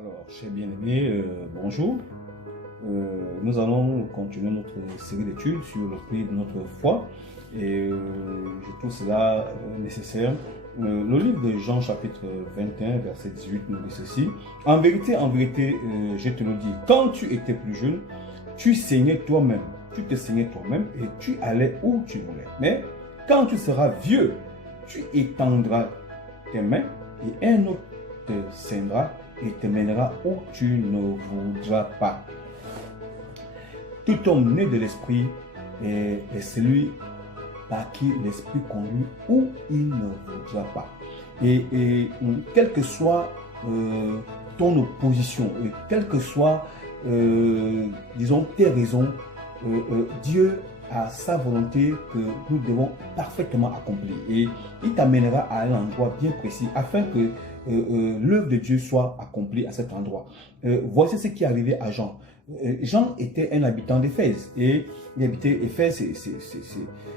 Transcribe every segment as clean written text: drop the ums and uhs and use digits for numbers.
Alors, chers bien-aimés, bonjour. Nous allons continuer notre série d'études sur le prix de notre foi et je trouve cela nécessaire. Le livre de Jean chapitre 21 verset 18 nous dit ceci. En vérité, je te le dis, quand tu étais plus jeune, tu saignais toi-même, tu te saignais toi-même et tu allais où tu voulais. Mais quand tu seras vieux, tu étendras tes mains et un autre te saignera et te mènera où tu ne voudras pas. Tout homme né de l'esprit est celui par qui l'esprit conduit où il ne voudra pas. Et quelle que soit ton opposition, et quelle que soit, disons, tes raisons, Dieu a sa volonté que nous devons parfaitement accomplir. Et il t'amènera à un endroit bien précis afin que l'œuvre de Dieu soit accomplie à cet endroit. Voici ce qui est arrivé à Jean. Jean était un habitant d'Éphèse et il habitait Éphèse,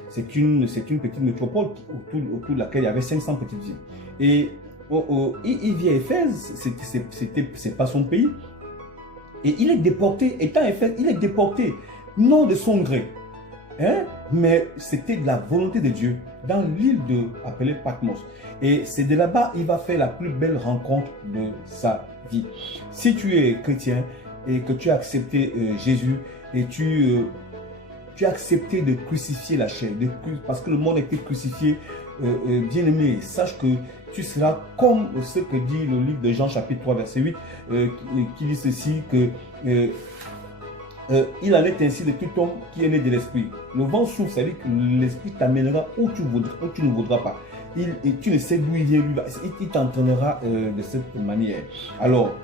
c'est une petite métropole autour de laquelle il y avait 500 petites villes. Et il vit à Éphèse, c'est pas son pays. Et il est déporté, étant à Éphèse, il est déporté, non de son gré, hein, mais c'était de la volonté de Dieu dans l'île appelée Patmos. Et c'est de là-bas il va faire la plus belle rencontre de sa vie. Si tu es chrétien et que tu as accepté Jésus et tu as accepté de crucifier la chair, parce que le monde a été crucifié, bien-aimé, sache que tu seras comme ce que dit le livre de Jean chapitre 3 verset 8 qui dit ceci que il en est ainsi de tout homme qui est né de l'esprit. Le vent souffle, c'est-à-dire que l'esprit t'amènera où tu ne voudras pas. Et tu ne sais d'où il vient, il t'entraînera de cette manière. Alors,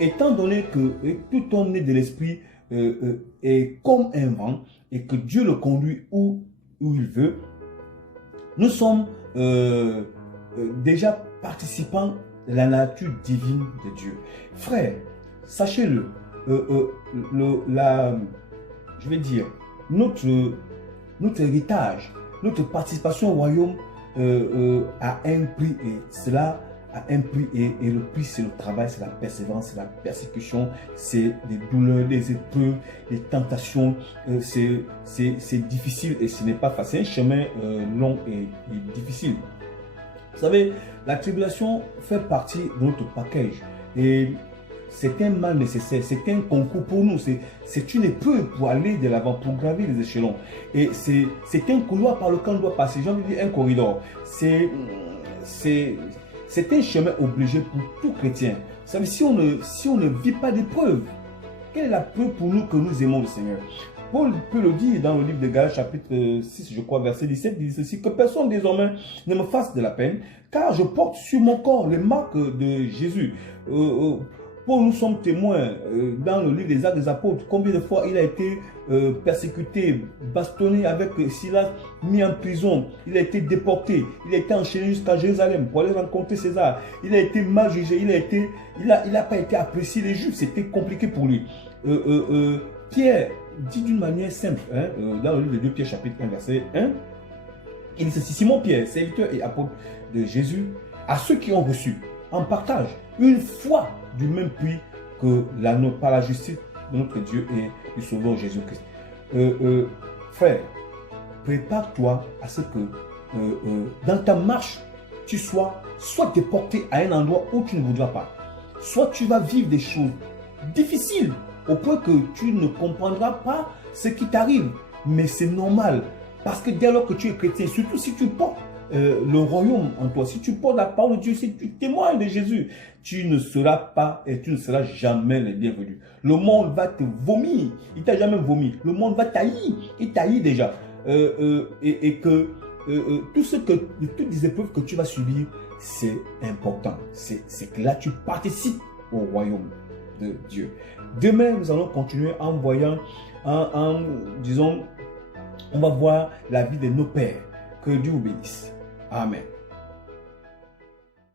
étant donné que tout homme né de l'esprit est comme un vent et que Dieu le conduit où il veut, nous sommes déjà participants de la nature divine de Dieu. Frère, sachez-le, je vais dire, notre héritage, notre participation au royaume a un prix et cela a un prix et le prix c'est le travail, c'est la persévérance, c'est la persécution, c'est les douleurs, les épreuves, les tentations, c'est difficile et ce n'est pas facile, c'est un chemin long et difficile. Vous savez, la tribulation fait partie de notre package et c'est un mal nécessaire, c'est un concours pour nous, c'est une épreuve pour aller de l'avant, pour gravir les échelons. Et c'est un couloir par lequel on doit passer, j'ai envie de dire un corridor. C'est un chemin obligé pour tout chrétien. Vous savez, si on ne vit pas d'épreuve, quelle est la preuve pour nous que nous aimons le Seigneur? Paul peut le dire dans le livre de Galates chapitre 6, je crois, verset 17, il dit ceci, que personne désormais ne me fasse de la peine, car je porte sur mon corps les marques de Jésus. Paul, nous sommes témoins dans le livre des Actes des Apôtres, combien de fois il a été persécuté, bastonné avec Silas, mis en prison, il a été déporté, il a été enchaîné jusqu'à Jérusalem pour aller rencontrer César, il a été mal jugé, il n'a pas été apprécié les Juifs, c'était compliqué pour lui. Pierre dit d'une manière simple, hein, dans le livre de 2 Pierre chapitre 1 verset 1, il dit ceci, Simon Pierre, serviteur et apôtre de Jésus, à ceux qui ont reçu en partage une foi du même prix que la nôtre par la justice de notre Dieu et du Sauveur Jésus-Christ. Frère, prépare-toi à ce que dans ta marche, tu sois soit déporté à un endroit où tu ne voudras pas, soit tu vas vivre des choses difficiles au point que tu ne comprendras pas ce qui t'arrive. Mais c'est normal, parce que dès lors que tu es chrétien, surtout si tu portes le royaume en toi, si tu portes la parole de Dieu, si tu témoignes de Jésus, tu ne seras pas et tu ne seras jamais le bienvenu. Le monde va te vomir, il t'a jamais vomi. Le monde va t'haïr, il t'haït déjà. Et que toutes les épreuves que tu vas subir, c'est important. C'est que là, tu participes au royaume de Dieu. Demain, nous allons continuer en voyant, disons, on va voir la vie de nos pères. Que Dieu obéisse. Amen.